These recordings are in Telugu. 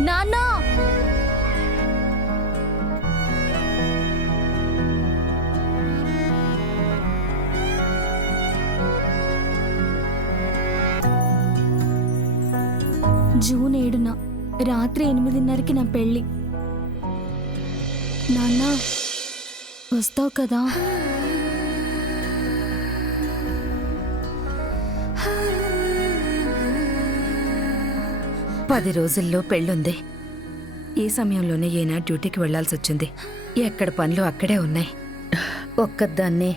నాన్న! జూన్ ఏడున రాత్రి ఎనిమిదిన్నరకి నా పెళ్ళి. నాన్న వస్తావు కదా? పది రోజుల్లో పెళ్ళుంది. ఈ సమయంలోనే ఈయన డ్యూటీకి వెళ్ళాల్సి వచ్చింది ఎక్కడ పనులు అక్కడే ఉన్నాయి. ఒక్కదాన్ని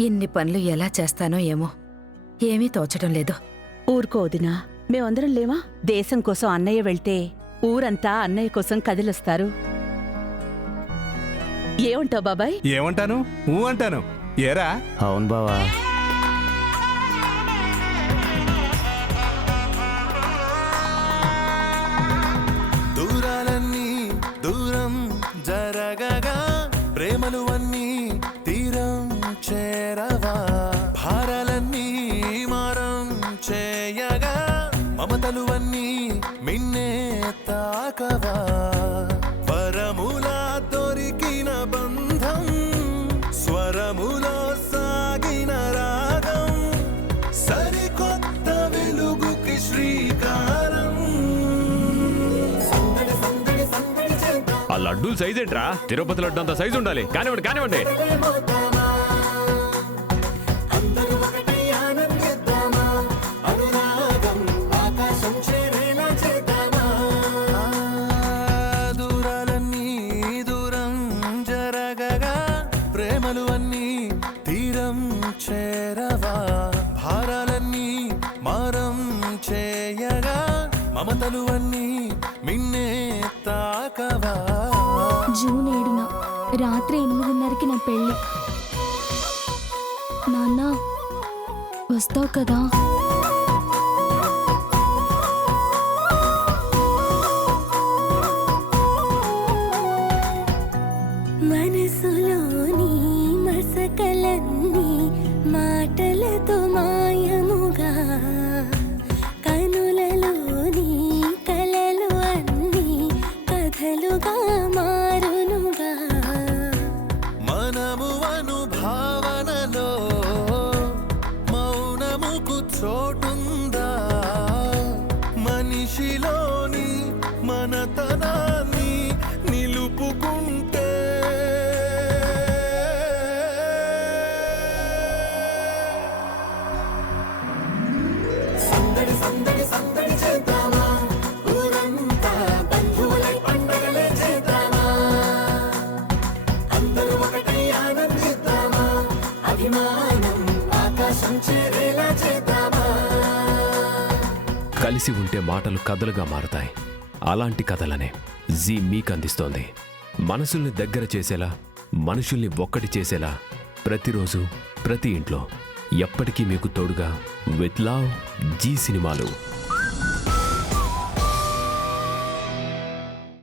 ఇన్ని పనులు ఎలా చేస్తానో ఏమో. ఏమీ తోచడం లేదు. ఊరుకో వదినా మేమందరం లేవా దేశం కోసం అన్నయ్య వెళ్తే ఊరంతా అన్నయ్య కోసం కదిలొస్తారు. ఏమంటావు బాబాయ్? ఏమంటాను? ఊ అంటాను. ఏరా? అవును బావా. ప్రేమలు అన్నీ తీరం చేరవా? భారాలన్నీ మారం చేయగా? మమతలు అన్నీ మిన్నే తాకవా? పరములా దొరికిన బంధం లడ్డూలు సైజ్ ఏంట్రా? తిరుపతి లడ్డు అంత సైజు ఉండాలి. కానివ్వండి కానివ్వండి. దూరాలన్నీ దూరం జరగగా ప్రేమలు అన్నీ తీరం భారాలన్నీ చేయగా మమతలు అన్నీ మిన్నే తాకవా? జూన్ ఏడున రాత్రి ఎనిమిదిన్నరకి నా పెళ్ళి నాన్న వస్తావు కదా మనసులోని మసకలన్నీ మాటలతో మాయముగా సందడి సందడి చేద్దామా? ఊరంతా బంధువులై పండగలే చేద్దామా? అందరూ ఒకటై ఆనందిద్దామా? అభిమానం ఆకాశం చేరేలా చేద్దామా? కలిసి ఉంటే మాటలు కథలుగా మారతాయి. అలాంటి కథలనే జీ మీకు అందిస్తోంది మనసుల్ని దగ్గర చేసేలా మనుషుల్ని ఒక్కటి చేసేలా ప్రతిరోజు ప్రతి ఇంట్లో ఎప్పటికీ మీకు తోడుగా విత్ లవ్ జీ సినిమాలు.